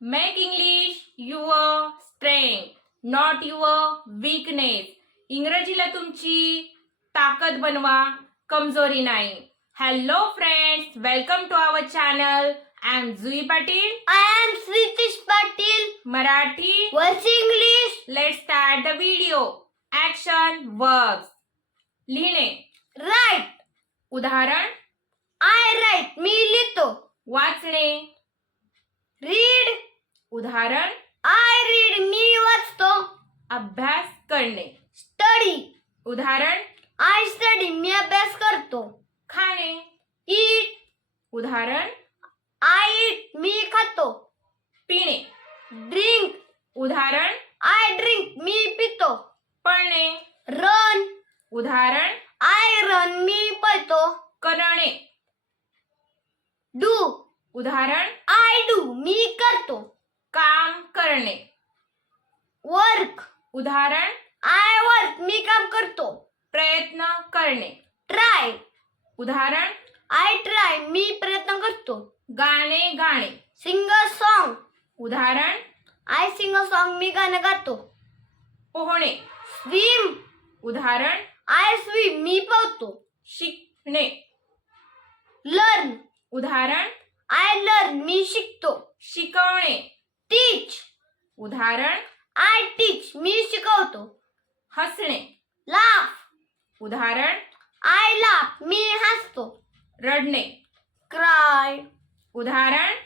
Make English your strength, not your weakness. इंग्रजीला तुमची ताकद बनवा कमजोरी नाही hello friends welcome to our channel I am Jui Patil I am Sritish Patil. Marathi What's English? Let start the video action verbs लिहिणे Right. उदाहरण I write. मी लिहितो. वाचणे. उदाहरण I read. मी वाचतो. अभ्यास करणे Study. उदाहरण I study. मी अभ्यास करतो. खाणे Eat. उदाहरण I eat. मी खातो. पिणे Drink. उदाहरण I drink. मी पितो. पळणे Run. उदाहरण I run. मी पळतो. करणे Do. उदाहरण I do. मी करतो. काम करणे Work. उदाहरण I work. मी काम करतो. प्रयत्न करणे Try. उदाहरण I try. मी प्रयत्न करतो. गाणे गाणे a song. उदाहरण sing a song. मी गाणं गातो. पोहणे Swim. उदाहरण I swim. मी पोहतो. शिकणे Learn. उदाहरण I learn. मी शिकतो. शिकवणे टीच उदाहरण आय टीच मी शिकवतो. हसणे. लाफ उदाहरण आय लाफ मी हसतो. रडणे. क्राय उदाहरण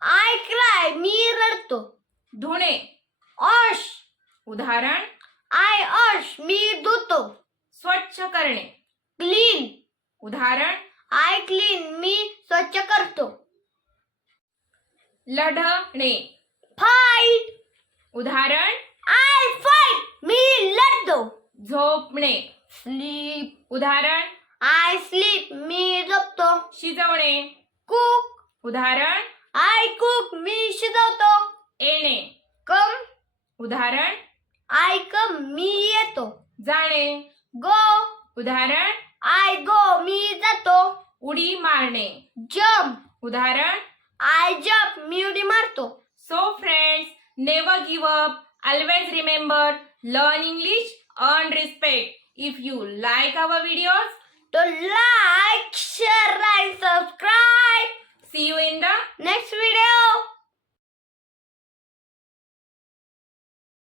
आय क्राय मी रडतो. धुणे. अश उदाहरण आय अश मी धुतो. स्वच्छ करणे. क्लीन उदाहरण आय क्लीन मी स्वच्छ करतो. लढणे. Fight. उदाहरण I fight. मी लढतो. झोपणे Sleep. उदाहरण I sleep. मी झोपतो. शिजवणे Cook. उदाहरण I cook. मी शिजवतो. येणे Come. उदाहरण I come. मी येतो. जाणे Go. उदाहरण I go. मी जातो. उडी मारणे Jump. उदाहरण I jump. मी उडी मारतो. So friends, never give up. Always remember, learn English, earn respect. If you like our videos, to like, share and subscribe. See you in the next